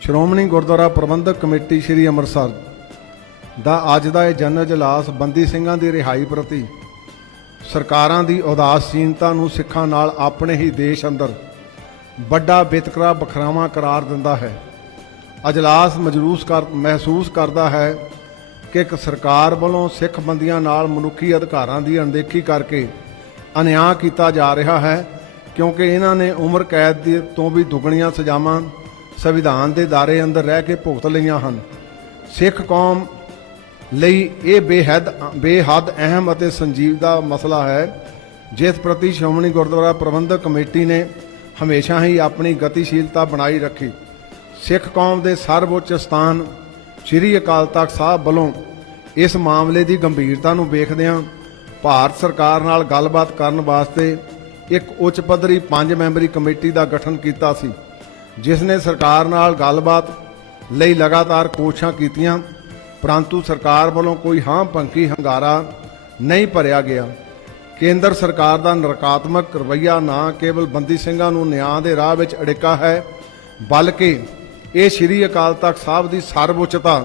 Shiromani Gurdwara Prabandhak committee Sri Amritsar ਦਾ ਅੱਜ ਦਾ ਇਹ ਜਨ ਅਜਲਾਸ ਬੰਦੀ ਸਿੰਘਾਂ ਦੀ ਰਿਹਾਈ ਪ੍ਰਤੀ ਸਰਕਾਰਾਂ ਦੀ ਉਦਾਸੀਨਤਾ ਨੂੰ ਸਿੱਖਾਂ ਨਾਲ ਆਪਣੇ ਹੀ ਦੇਸ਼ ਅੰਦਰ ਵੱਡਾ ਵਿਤਕਰਾ ਬਖਰਾਵਾ ਕਰਾਰ ਦਿੰਦਾ ਹੈ। ਅਜਲਾਸ ਮਜਲੂਸ ਕਰ, ਮਹਿਸੂਸ ਕਰਦਾ ਹੈ ਕਿ ਇੱਕ ਸਰਕਾਰ ਵੱਲੋਂ ਸਿੱਖ ਬੰਦੀਆਂ ਨਾਲ ਮਨੁੱਖੀ ਅਧਿਕਾਰਾਂ ਦੀ ਅਣਦੇਖੀ ਕਰਕੇ ਅਨਿਆਂ ਕੀਤਾ ਜਾ ਰਿਹਾ ਹੈ ਕਿਉਂਕਿ ਇਹਨਾਂ ਨੇ ਉਮਰ ਕੈਦ ਦੀ ਤੋਂ ਵੀ ਦੁੱਗਣੀਆਂ ਸਜ਼ਾਵਾਂ ਸੰਵਿਧਾਨ ਦੇ ਦਾਇਰੇ ਅੰਦਰ ਰਹਿ ਕੇ ਭੁਗਤ ਲਈਆਂ ਹਨ। ਸਿੱਖ ਕੌਮ ਲਈ ਇਹ ਬੇਹੱਦ ਬੇਹੱਦ ਅਹਿਮ ਅਤੇ ਸੰਜੀਵਦਾ ਮਸਲਾ ਹੈ, ਜਿਸ ਪ੍ਰਤੀ ਸ਼੍ਰੋਮਣੀ ਗੁਰਦੁਆਰਾ ਪ੍ਰਬੰਧਕ ਕਮੇਟੀ ਨੇ ਹਮੇਸ਼ਾ ਹੀ ਆਪਣੀ ਗਤੀਸ਼ੀਲਤਾ ਬਣਾਈ ਰੱਖੀ। ਸਿੱਖ ਕੌਮ ਦੇ ਸਰਵਉੱਚ ਸਥਾਨ ਸ੍ਰੀ ਅਕਾਲ ਤਖਤ ਸਾਹਿਬ ਵੱਲੋਂ ਇਸ ਮਾਮਲੇ ਦੀ ਗੰਭੀਰਤਾ ਨੂੰ ਵੇਖਦਿਆਂ ਭਾਰਤ ਸਰਕਾਰ ਨਾਲ ਗੱਲਬਾਤ ਕਰਨ ਵਾਸਤੇ ਇੱਕ ਉੱਚ ਪੱਧਰੀ ਪੰਜ ਮੈਂਬਰੀ ਕਮੇਟੀ ਦਾ ਗਠਨ ਕੀਤਾ ਸੀ। ਜਿਸ ਨੇ ਸਰਕਾਰ ਨਾਲ ਗੱਲਬਾਤ ਲਈ ਲਗਾਤਾਰ ਕੋਸ਼ਿਸ਼ਾਂ ਕੀਤੀਆਂ, ਪਰੰਤੂ ਸਰਕਾਰ ਵੱਲੋਂ ਕੋਈ ਹਾਂ ਪੰਕੀ ਹੰਗਾਰਾ ਨਹੀਂ ਭਰਿਆ ਗਿਆ। ਕੇਂਦਰ ਸਰਕਾਰ ਦਾ ਨਰਕਾਤਮਕ ਰਵੱਈਆ ਨਾ ਕੇਵਲ ਬੰਦੀ ਸਿੰਘਾਂ ਨੂੰ ਨਿਆਂ ਦੇ ਰਾਹ ਵਿੱਚ ਅੜਿੱਕਾ ਹੈ, ਬਲਕਿ ਇਹ ਸ੍ਰੀ ਅਕਾਲ ਤਖਤ ਸਾਹਿਬ ਦੀ ਸਰਵਉੱਚਤਾ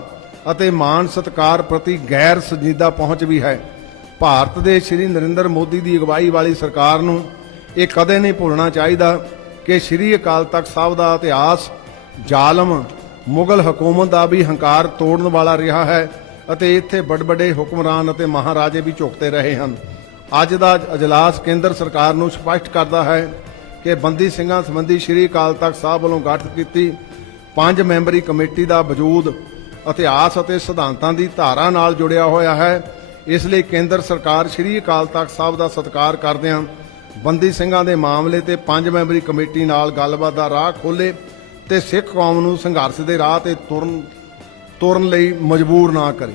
ਅਤੇ ਮਾਨ ਸਤਕਾਰ ਪ੍ਰਤੀ ਗੈਰ ਸੰਜੀਦਾ ਪਹੁੰਚ ਵੀ ਹੈ। ਭਾਰਤ ਦੇ ਸ੍ਰੀ ਨਰਿੰਦਰ ਮੋਦੀ ਦੀ ਅਗਵਾਈ ਵਾਲੀ ਸਰਕਾਰ ਨੂੰ ਇਹ ਕਦੇ ਨਹੀਂ ਭੁੱਲਣਾ ਚਾਹੀਦਾ ਕਿ ਸ੍ਰੀ ਅਕਾਲ ਤਖਤ ਸਾਹਿਬ ਦਾ ਇਤਿਹਾਸ ਜ਼ਾਲਮ, ਮੁਗਲ ਹਕੂਮਤ ਦਾ ਵੀ ਹੰਕਾਰ ਤੋੜਨ ਵਾਲਾ ਰਿਹਾ ਹੈ ਅਤੇ ਇੱਥੇ ਵੱਡੇ-ਵੱਡੇ ਹੁਕਮਰਾਨ ਅਤੇ ਮਹਾਰਾਜੇ ਵੀ ਝੁਕਤੇ ਰਹੇ ਹਨ। ਅੱਜ ਦਾ ਅਜਲਾਸ ਕੇਂਦਰ ਸਰਕਾਰ ਨੂੰ ਸਪਸ਼ਟ ਕਰਦਾ ਹੈ ਕਿ ਬੰਦੀ ਸਿੰਘਾਂ ਸੰਬੰਧੀ ਸ੍ਰੀ ਅਕਾਲ ਤਖਤ ਸਾਹਿਬ ਵੱਲੋਂ ਗਠਿਤ ਕੀਤੀ ਪੰਜ ਮੈਂਬਰੀ ਕਮੇਟੀ ਦਾ ਵਜੂਦ ਇਤਿਹਾਸ ਅਤੇ ਸਿਧਾਂਤਾਂ ਦੀ ਧਾਰਾ ਨਾਲ ਜੁੜਿਆ ਹੋਇਆ ਹੈ। ਇਸ ਲਈ ਕੇਂਦਰ ਸਰਕਾਰ ਸ੍ਰੀ ਅਕਾਲ ਤਖਤ ਸਾਹਿਬ ਦਾ ਸਤਿਕਾਰ ਕਰਦਿਆਂ ਬੰਦੀ ਸਿੰਘਾਂ ਦੇ ਮਾਮਲੇ ਤੇ ਪੰਜ ਮੈਂਬਰੀ ਕਮੇਟੀ ਨਾਲ ਗੱਲਬਾਤ ਦਾ ਰਾਹ ਖੋਲੇ ਤੇ ਸਿੱਖ ਕੌਮ ਨੂੰ ਸੰਘਰਸ਼ ਦੇ ਰਾਹ ਤੇ ਤੁਰਨ ਤੁਰਨ ਲਈ ਮਜਬੂਰ ਨਾ ਕਰੇ।